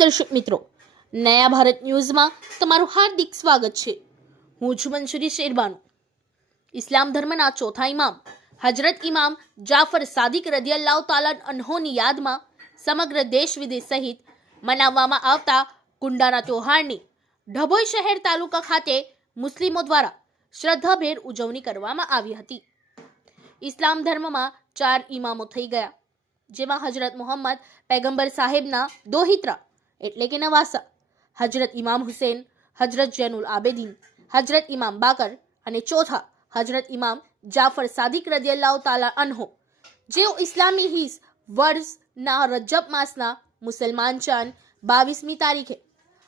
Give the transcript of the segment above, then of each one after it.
દર્શક મિત્રો, નયા ભારત ન્યૂઝમાં તમારું હાર્દિક સ્વાગત છે. હું છું મંશુરી શેરબાનુ. ઇસ્લામ ધર્મના ચોથા ઇમામ હજરત ઇમામ જાફર સાદિક રદિયલ્લાહ તાલા અનહોની યાદમાં સમગ્ર દેશ વિદેશ સહિત મનાવવામાં આવતા કુંડાના ત્યોહારની ઢભોઈ શહેર તાલુકા ખાતે મુસ્લિમો દ્વારા શ્રદ્ધાભેર ઉજવણી કરવામાં આવી હતી. ઇસ્લામ ધર્મમાં ચાર ઇમામો થઈ ગયા, જેમાં હજરત મોહમ્મદ પૈગંબર સાહેબના દોહિત્રા એટલે કે નવાસા. હજરત ઇમામ હુસેન, હજરત જૈનુલ આબેદીન, હજરત ઇમામ બાકર અને ચોથા હજરત ઇમામ જાફર સાદિક રદિયલ્લાહ તાલા અનહો. જેઓ ઇસ્લામી હિસ વર્ષના રજબ માસના મુસલમાન ચાંદ બાવીસમી તારીખે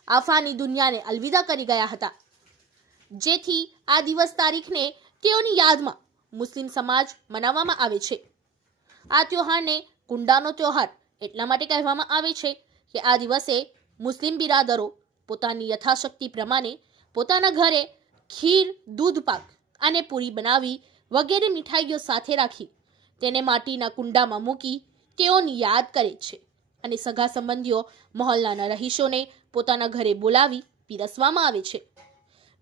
આફાની દુનિયાને અલવિદા કરી ગયા હતા. જેથી આ દિવસ તારીખને તેઓની યાદમાં મુસ્લિમ સમાજ મનાવવામાં આવે છે. આ ત્યોહારને કુંડાનો ત્યોહાર એટલા માટે કહેવામાં આવે છે કે આ દિવસે મુસ્લિમ બિરાદરો પોતાની યથાશક્તિ પ્રમાણે પોતાના ઘરે ખીર, દૂધ પાક અને પૂરી બનાવી વગેરે મીઠાઈઓ સાથે રાખી તેને માટીના કુંડામાં મૂકી તેઓની યાદ કરે છે અને સગા સંબંધીઓ મહોલ્લાના રહીશોને પોતાના ઘરે બોલાવી પીરસવામાં આવે છે.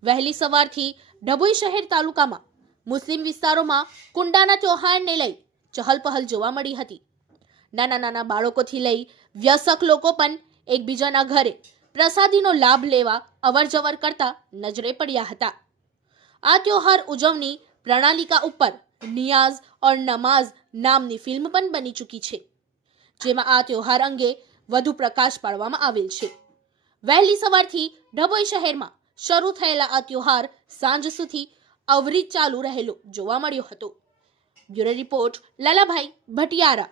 વહેલી સવારથી ડભોઈ શહેર તાલુકામાં મુસ્લિમ વિસ્તારોમાં કુંડાના ત્યોહારને લઈ ચહલપહલ જોવા મળી હતી. નાના નાના બાળકોથી લઈ વ્યસક લોકો પણ એકબીજાના ઘરે પ્રસાદીનો લાભ લેવા અવરજવર કરતા નજરે પડ્યા હતા. આ ત્યોહાર ઉજવણી પ્રણાલિકા ઉપર નિયાઝ ઓર નમાઝ નામની ફિલ્મ પણ બની ચૂકી છે, જેમાં આ ત્યોહાર અંગે વધુ પ્રકાશ પાડવામાં આવેલ છે. વહેલી સવારથી ડભોઈ શહેરમાં શરૂ થયેલા આ ત્યોહાર સાંજ સુધી અવરિત ચાલુ રહેલો જોવા મળ્યો હતો. Bureau report Lalabhai Bhatiyara.